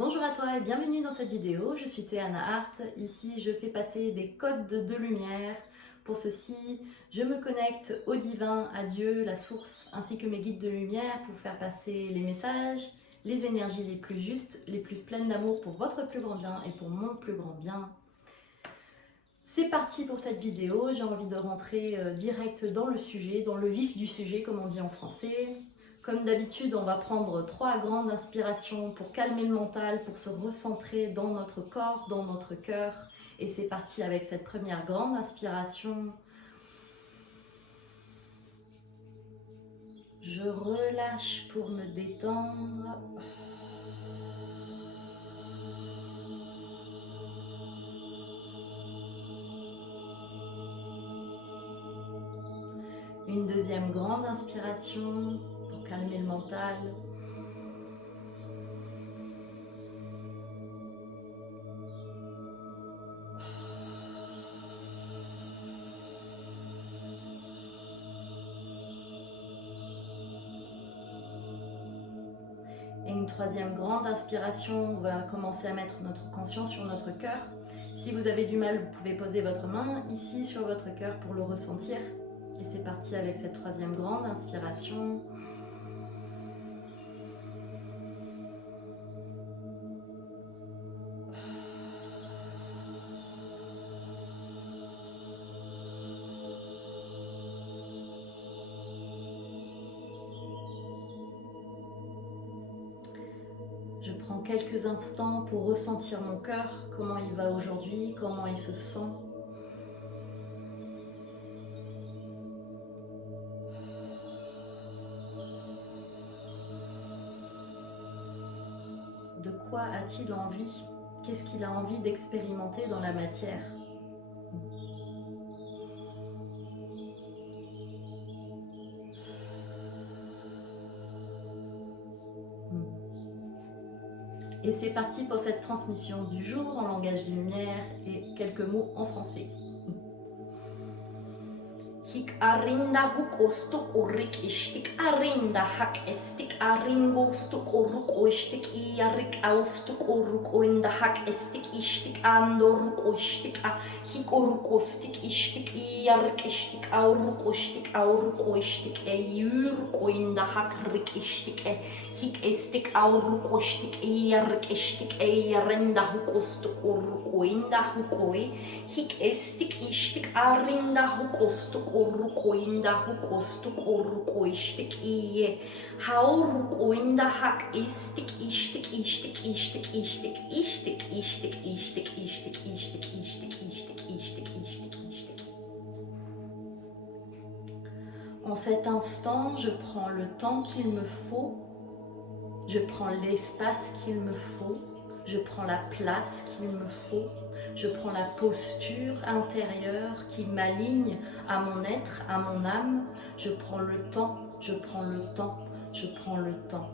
Bonjour à toi et bienvenue dans cette vidéo, je suis Théana Hart. Ici je fais passer des codes de lumière. Pour ceci, je me connecte au divin, à Dieu, la source, ainsi que mes guides de lumière pour faire passer les messages, les énergies les plus justes, les plus pleines d'amour pour votre plus grand bien et pour mon plus grand bien. C'est parti pour cette vidéo, j'ai envie de rentrer direct dans le sujet, dans le vif du sujet comme on dit en français. Comme d'habitude, on va prendre 3 grandes inspirations pour calmer le mental, pour se recentrer dans notre corps, dans notre cœur. Et c'est parti avec cette première grande inspiration. Je relâche pour me détendre. Une deuxième grande inspiration pour calmer le mental. Et une troisième grande inspiration, on va commencer à mettre notre conscience sur notre cœur. Si vous avez du mal, vous pouvez poser votre main ici sur votre cœur pour le ressentir. Et c'est parti avec cette troisième grande inspiration. Je prends quelques instants pour ressentir mon cœur, comment il va aujourd'hui, comment il se sent. De quoi a-t-il envie? Qu'est-ce qu'il a envie d'expérimenter dans la matière? Et c'est parti pour cette transmission du jour en langage de lumière et quelques mots en français. Hik arinda hukostuk urik ishtik arinda hak estik aringo stuk uruk oishtik iarik austuk uruk oinda hak estik ishtik andoruk oishtik a hik uruk ostik ishtik iarik ishtik auruk oishtik yuruk oinda hak rik ishtik hik estik auruk oishtik iarik ishtik iarinda hukostuk uruk oinda hukoi hik estik ishtik arinda hukostuk Urukoinda hukostuk urukoishtik iye haurukoinda hak istik ishtik ishtik ishtik ishtik ishtik ishtik ishtik ishtik ishtik ishtik ishtik ishtik ishtik ishtik. En cet instant, je prends le temps qu'il me faut, je prends l'espace qu'il me faut, je prends la place qu'il me faut, je prends la posture intérieure qui m'aligne à mon être, à mon âme. Je prends le temps, je prends le temps, je prends le temps.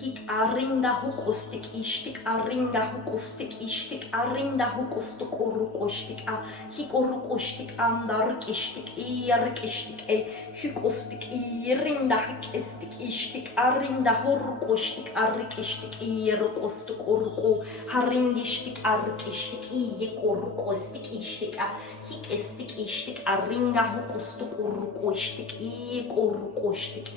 Hik arinda hukostik ishtik arinda hukostik ishtik arinda hukostuk urukostik a hik urukostik andark ishtik iark ishtik hukostik irinda hik estik ishtik arinda hurukostik ark ishtik iarkostuk uruko haringishtik ark ishtik iek urukostik ishtik a hik estik ishtik arinda hukostuk urukostik iek urukostik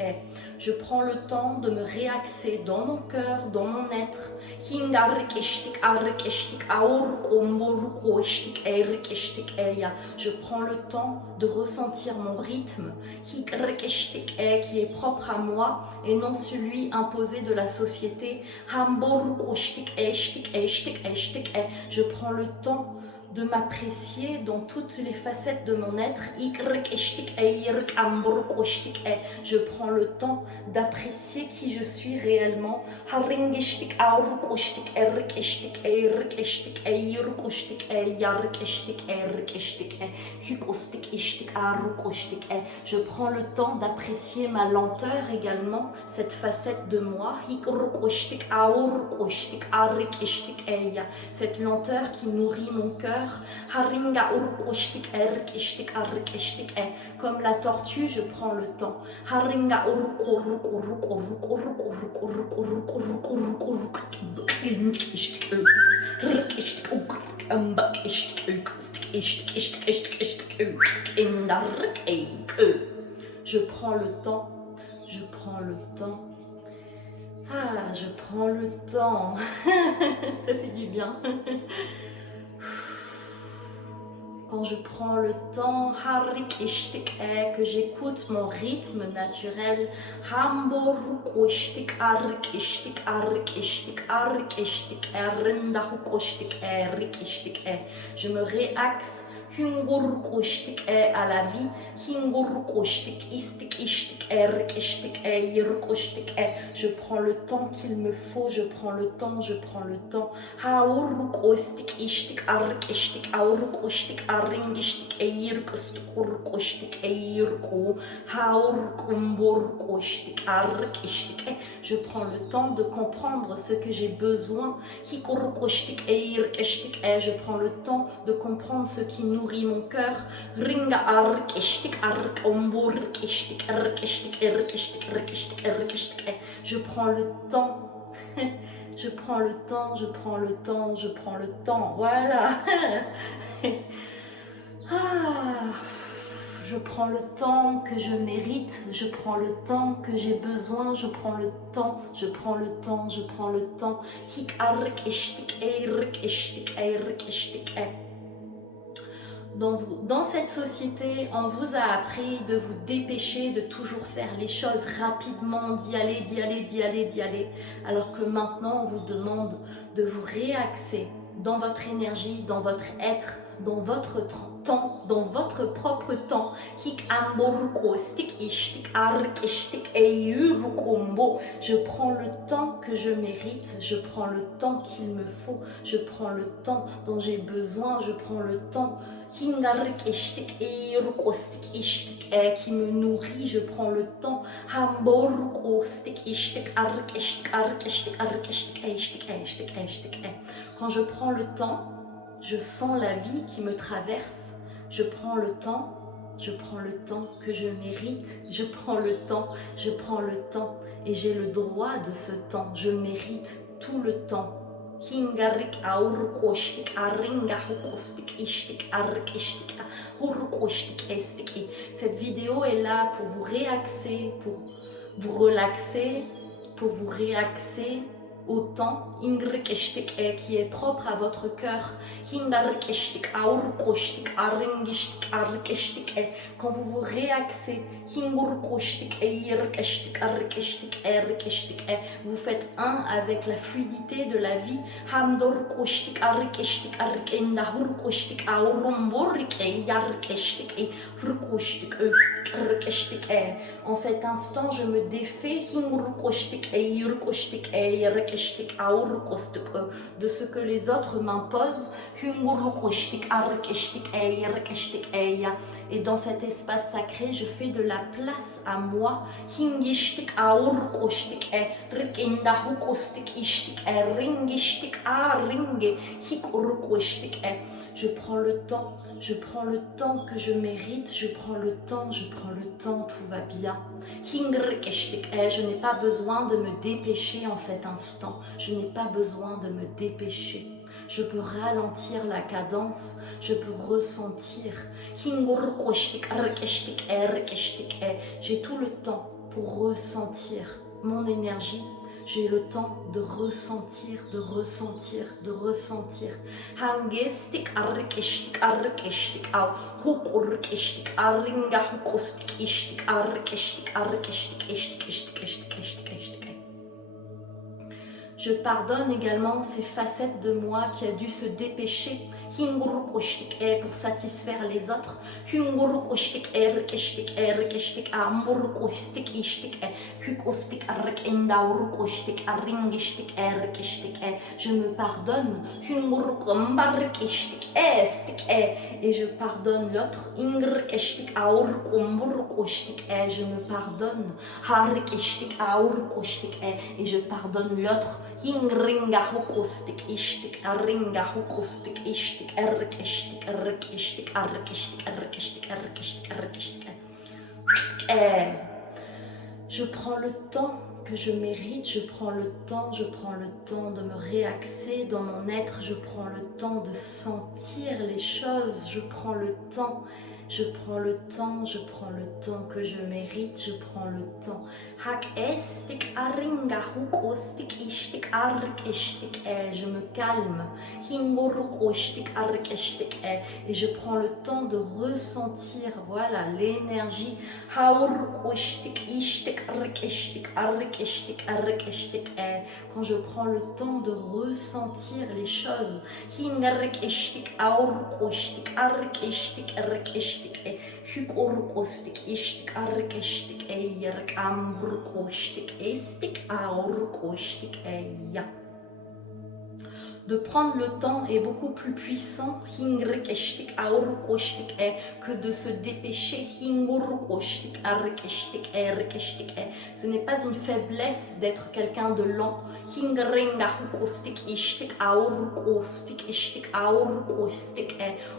Je prends le temps de me réaxer dans mon cœur, dans mon être. Je prends le temps de ressentir mon rythme qui est propre à moi et non celui imposé de la société. Je prends le temps de m'apprécier dans toutes les facettes de mon être. Je prends le temps d'apprécier qui je suis réellement. Je prends le temps d'apprécier ma lenteur également, cette facette de moi. Cette lenteur qui nourrit mon cœur, cœur. Haringa urukoshtik erkishtik arkishtik e. Comme la tortue, je prends le temps. Haringa uruko uruko uruko uruko uruko uruko uruko uruko uruko uruko uruko. Je prends le temps, je prends le temps. Ah, je prends le temps. Ça fait du bien. Quand je prends le temps, que j'écoute mon rythme naturel, je me réaxe à la vie. Je prends le temps qu'il me faut, je prends le temps, je prends le temps. Je prends le temps de comprendre ce que j'ai besoin. Je prends le temps de comprendre ce qui nourrit mon cœur. Je prends le temps. Je prends le temps, je prends le temps, je prends le temps. Voilà. Je prends le temps que je mérite, je prends le temps que j'ai besoin, je prends le temps, je prends le temps, je prends le temps. Dans cette société, on vous a appris de vous dépêcher, de toujours faire les choses rapidement, d'y aller, d'y aller, d'y aller, d'y aller. Alors que maintenant, on vous demande de vous réaxer dans votre énergie, dans votre être, dans votre temps, dans votre propre temps. Je prends le temps que je mérite, je prends le temps qu'il me faut, je prends le temps dont j'ai besoin, je prends le temps qui me nourrit, je prends le temps. Quand je prends le temps, je sens la vie qui me traverse. Je prends le temps que je mérite. Je prends le temps et j'ai le droit de ce temps. Je mérite tout le temps. Cette vidéo est là pour vous réaxer, pour vous relaxer, pour vous réaxer au temps qui est propre à votre cœur. Quand vous vous réaxez, vous faites un avec la fluidité de la vie. En cet instant, je me défais de ce que les autres m'imposent. Et dans cet espace sacré, je fais de la place à moi. Je prends le temps que je mérite, je prends le temps, tout va bien. Je n'ai pas besoin de me dépêcher en cet instant, je n'ai pas besoin de me dépêcher. Je peux ralentir la cadence, je peux ressentir. J'ai tout le temps pour ressentir mon énergie. J'ai le temps de ressentir, de ressentir, de ressentir. Je pardonne également ces facettes de moi qui a dû se dépêcher pour satisfaire les autres. Je me pardonne et je pardonne l'autre. Je me pardonne et je pardonne l'autre. Hingringa hukostik ishtik arringa hukostik ishtik errik ishtik errik ishtik arrik ishtik errik ishtik errik ishtik errik ishtik. Je prends le temps que je mérite, je prends le temps de me réaxer dans mon être, je prends le temps de sentir les choses, je prends le temps que je mérite, je prends le temps. Hak estik aringa hukostik ishtik arrik ishtik je me calme. Hinguruk ishtik arrik ishtik et je prends le temps de ressentir, voilà, l'énergie. Hauruk ishtik ishtik arrik ishtik arrik ishtik arrik ishtik quand je prends le temps de ressentir les choses. Hingarrik ishtik auruk ishtik arrik ishtik arrik ishtik huk orukostik ishtik arrik ishtik yerk ambrukostik estik aurukostik ya. De prendre le temps est beaucoup plus puissant que de se dépêcher. Ce n'est pas une faiblesse d'être quelqu'un de lent.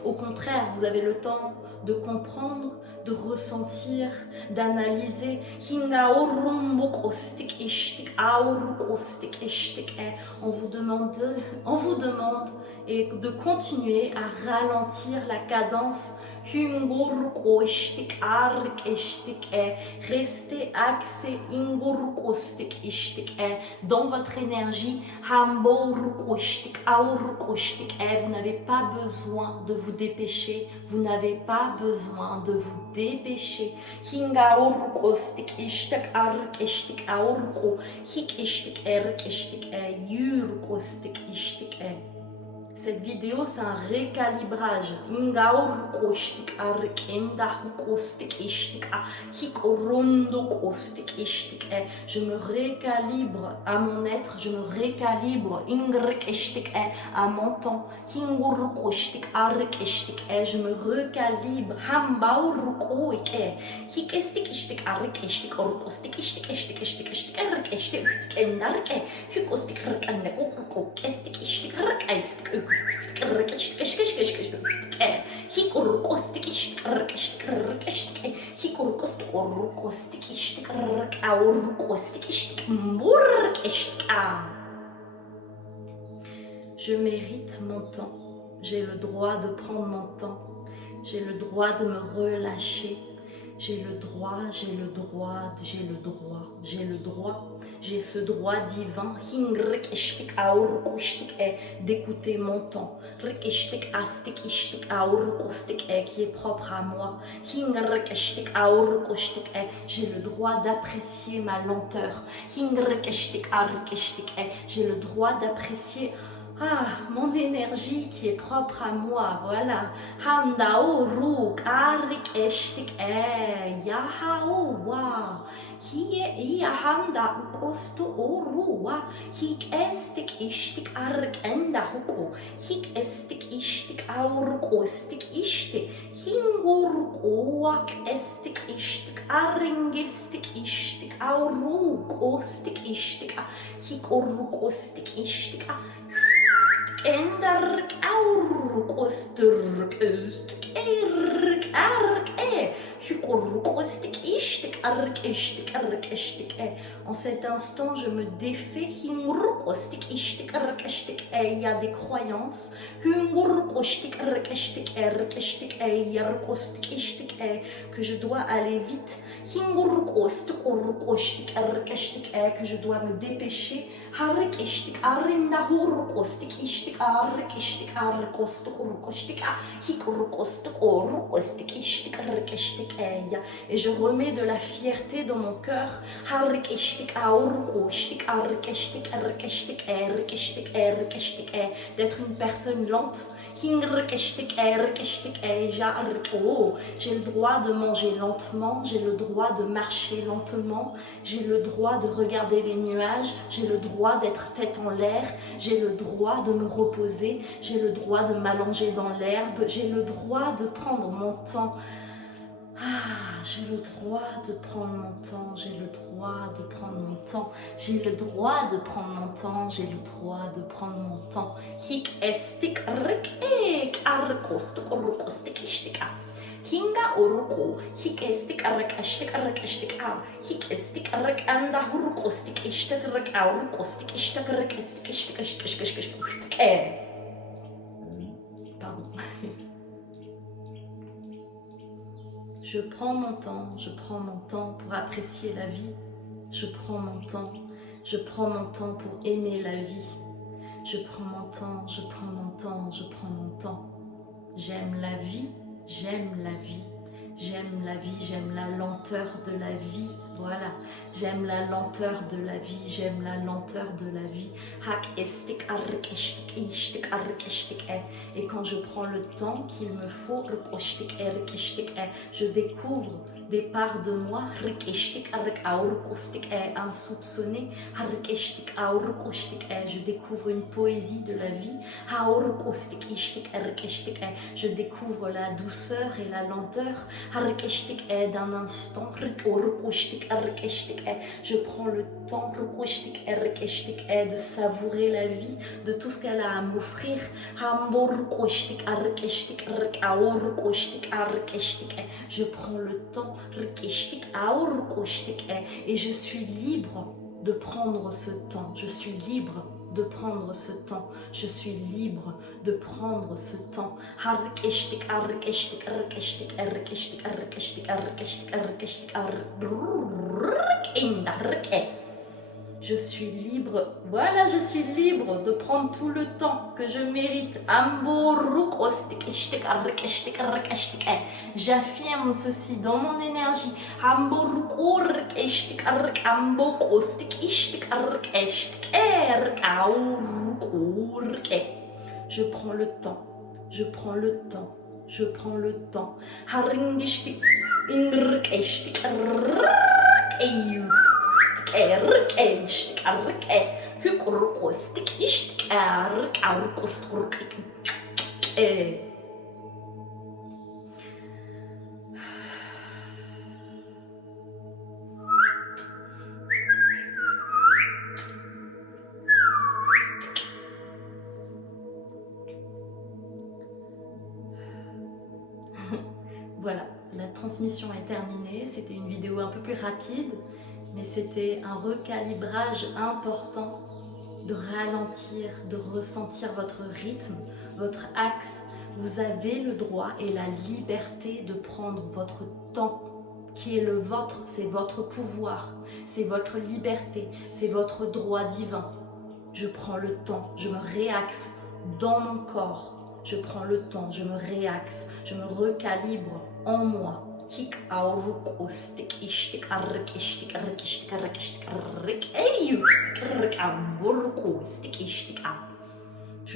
Au contraire, vous avez le temps de comprendre, de ressentir, d'analyser. On vous demande et de continuer à ralentir la cadence. Restez axé dans votre énergie. Vous n'avez pas besoin de vous dépêcher. Vous n'avez pas besoin de vous dépêcher. Cette vidéo, c'est un récalibrage. Je me récalibre à mon être, je me récalibre à mon temps. Je me recalibre. Je mérite mon temps. J'ai le droit de prendre mon temps. J'ai le droit de me relâcher. J'ai ce droit divin d'écouter mon temps qui est propre à moi. J'ai le droit d'apprécier ma lenteur. J'ai le droit d'apprécier mon énergie qui est propre à moi, voilà. En cet instant, je me défais. Il y a des croyances que je dois aller vite, que je dois me dépêcher. Et je remets de la fierté dans mon cœur d'être une personne lente. J'ai le droit de manger lentement, j'ai le droit de marcher lentement, j'ai le droit de regarder les nuages, j'ai le droit d'être tête en l'air, j'ai le droit de me reposer, j'ai le droit de m'allonger dans l'herbe, j'ai le droit de prendre mon temps. J'ai le droit de prendre mon temps, j'ai le droit de prendre mon temps, j'ai le droit de prendre mon temps, j'ai le droit de prendre mon temps. Hik estik rik ek arkostuk urkostik ishtika. Hinga uruko, hik estik rik ashtik rik ishtika. Hik estik rik anda urkostik ishtik rik urkostik ishtik rik istik ishtik ishtik ishtik ishtik. Pardon. Je prends mon temps pour apprécier la vie. Je prends mon temps pour aimer la vie. Je prends mon temps, je prends mon temps, je prends mon temps. J'aime la vie, j'aime la vie. J'aime la vie, j'aime la lenteur de la vie. Voilà, j'aime la lenteur de la vie, j'aime la lenteur de la vie. Et quand je prends le temps qu'il me faut, je découvre des parts de moi insoupçonnées. Je découvre une poésie de la vie. Je découvre la douceur et la lenteur d'un instant. Je prends le temps de savourer la vie, de tout ce qu'elle a à m'offrir. Je prends le temps et je suis libre de prendre ce temps. Je suis libre de prendre ce temps. Je suis libre de prendre ce temps. Je suis libre, voilà, je suis libre de prendre tout le temps que je mérite. J'affirme ceci dans mon énergie. Je prends le temps, je prends le temps, je prends le temps. Voilà, la transmission est terminée. C'était une vidéo un peu plus rapide, mais c'était un recalibrage important de ralentir, de ressentir votre rythme, votre axe. Vous avez le droit et la liberté de prendre votre temps qui est le vôtre, c'est votre pouvoir, c'est votre liberté, c'est votre droit divin. Je prends le temps, je me réaxe dans mon corps. Je prends le temps, je me réaxe, je me recalibre en moi. Je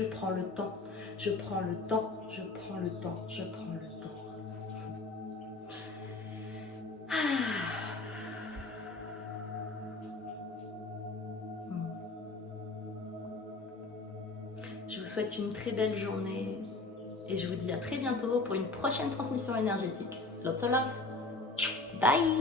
prends le temps, je prends le temps, je prends le temps, je prends le temps. Je vous souhaite une très belle journée et je vous dis à très bientôt pour une prochaine transmission énergétique. Lots of love. Bye.